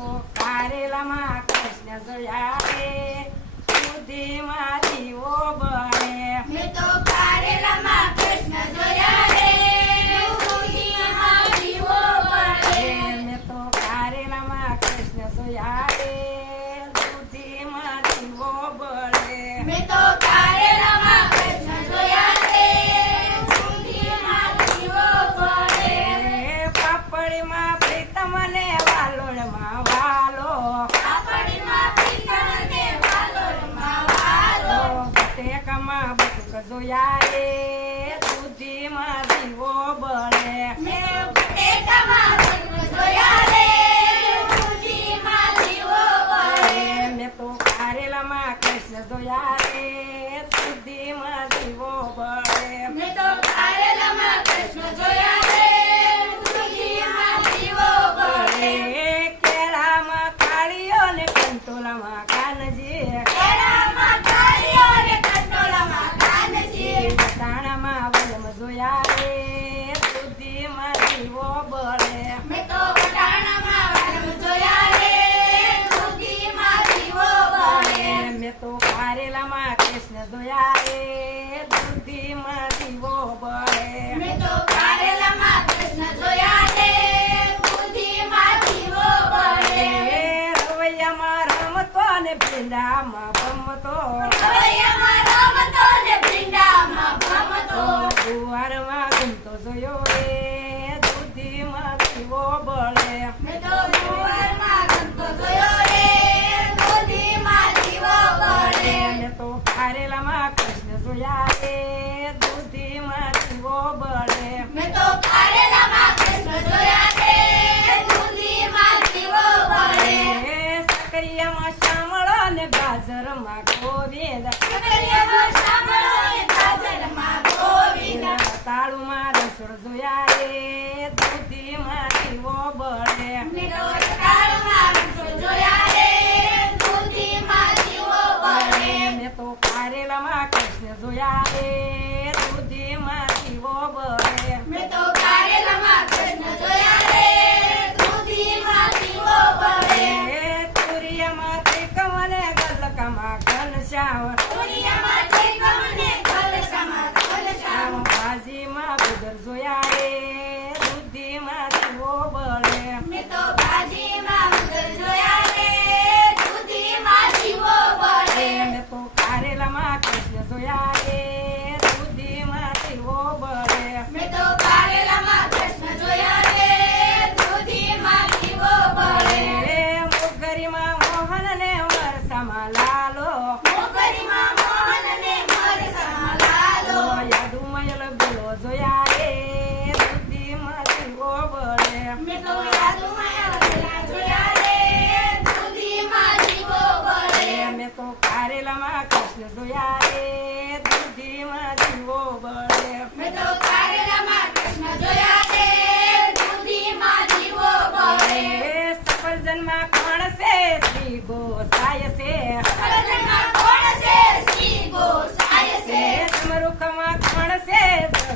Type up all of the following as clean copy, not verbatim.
તો કારેલામાં કૃષ્ણ જોયા રે દૂધીમાં દીવો બળે મેં તો કારેલામાં કૃષ્ણ જોયા રે દૂધીમાં દીવો બળે મેં તો કારેલામાં કૃષ્ણ જોયા રે દૂધીમાં દીવો બળે મેં તો કારેલામાં કૃષ્ણ જોયા રે દૂધીમાં દીવો બળે પાપડીમાં પ્રીતમ ને વાલોળમાં વાલો પાપડીમાં પ્રીતમ ને વાલોળમાં વાલો બટેકામાં બટુક જોયા રે દૂધીમાં દીવો બળે મેં બટેકામાં બટુક જોયા રે દૂધીમાં દીવો બળે મેં તો કારેલામાં કૃષ્ણ જોયા રે દૂધીમાં દીવો બળે મેં તો કારેલામાં કૃષ્ણ જોયા રે દૂધીમાં દીવો બળે કેળામાં કાળીઓ ને કંટોલામાં કાનજી કેળામાં કાળીઓ ને કંટોલામાં કાનજી દાણામાં વલમ જોયા રે દૂધીમાં દીવો બળે મેં તો વટાણામાં વાલમ જોયા રે દૂધીમાં દીવો બળે મેં તો કારેલામાં કૃષ્ણ જોયા રે દૂધીમાં દીવો બળે મેં તો કારેલામાં કૃષ્ણ જોયા રે દૂધીમાં દીવો બળે રવૈયામાં રમતો ને ભીંડામાં ભમતો રવૈયામાં રમતો ને ભીંડામાં ભમતો ગુવારમાં ગમતો જોયો રે દૂધીમાં દીવો બળે મેં તો ગુવારમાં ગમતો જોયો રે દૂધીમાં દીવો બળે મેં તો કારેલામાં કૃષ્ણ જોયા રે દૂધીમાં દીવો બળે મેં તો કારેલામાં કૃષ્ણ જોયા રે દૂધીમાં દીવો બળે સકરિયામાં શામળો ને ગાજરમાં ગોવિંદ સકરિયામાં શામળો ને ગાજરમાં ગોવિંદ તાળુમાં રસોડ જોયા રે દૂધીમાં દીવો બળે મેં તો કાળમાં રસોઈ જોયા રે દૂધીમાં દીવો બળે મેં તો કારેલામાં કૃષ્ણ જોયા રે દૂધીમાં દીવો બળે મેં તો કારેલામાં કૃષ્ણ જોયા રે દૂધીમાં દીવો બળે તુરિયામાં ત્રિકમ ને ગલકામાં ઘનશ્યામ દુનિયામાં ત્રિકમને કલશામાં કલશામાં ભાજીમાં ગુદર જોયા રે દૂધીમાં દીવો બળે મેં તો ભાજીમાં મગર જોયા રે દૂધીમાં દીવો બળે મેં તો કારેલામાં કૃષ્ણ જોયા રે દૂધીમાં દીવો બળે મેં તો કારેલામાં કૃષ્ણ જોયા રે દૂધીમાં દીવો બળે મોગરીમાં મોહન ને વરસામાં લાલો મોગરીમાં મોહન ને મરસામાં લાલો યાદુમયલ ગોલો જોયા રે દૂધીમાં દીવો બળે મેં તો યાદુમાં અવળા જોયા રે દૂધીમાં દીવો બળે મેં તો કારેલામાં કૃષ્ણ જોયા રે દૂધીમાં દીવો બળે મેં તો કારેલામાં કૃષ્ણ જોયા રે દૂધીમાં દીવો બળે સફરજનમાં કોણ છે શ્રી ગોસાય છે સફરજનમાં કોણ છે શ્રી ગોસાય છે સમરૂખમાં કોણ છે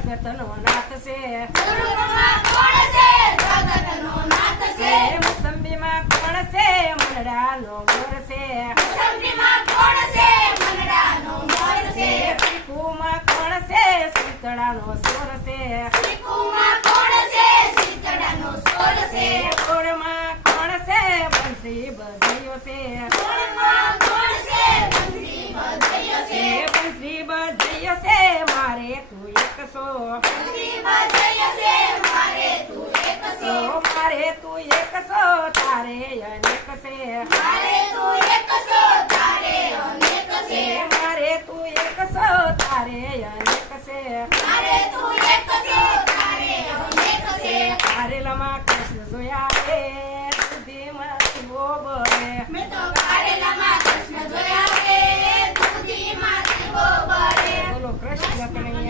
જગતનો નાથ છે ગુરુમાં કોણ છે જગતનો નાથ છે મોસંબીમાં કોણ છે મનડાનો મોર છે સંગીમાં કોણ છે મનડાનો મોર છે શીખુમાં કોણ છે શીતળાનો સોર છે શ્રીકુમાં કોણ છે શીતળાનો સોર છે ગોળમાં કોણ છે બંસરી બજ્યો છે ગુણમાં કોણ છે બંસરી બજાયો છે બંસરી બજ્યો છે મારે તું એક સો બંસરી બજાયો છે મારે તું એક સો મારે તું એક સો તારે અનેક છે મારે તું એક સો તારે અનેક છે મારે તું એક સો તારે અનેક છે મારે તું એક સો તારે અનેક છે કારેલામાં કૃષ્ણ જોયા રે દૂધીમાં દીવો બળે મેં તો કારેલામાં કૃષ્ણ જોયા રે દૂધીમાં દીવો બળે બોલો કૃષ્ણ કનૈયા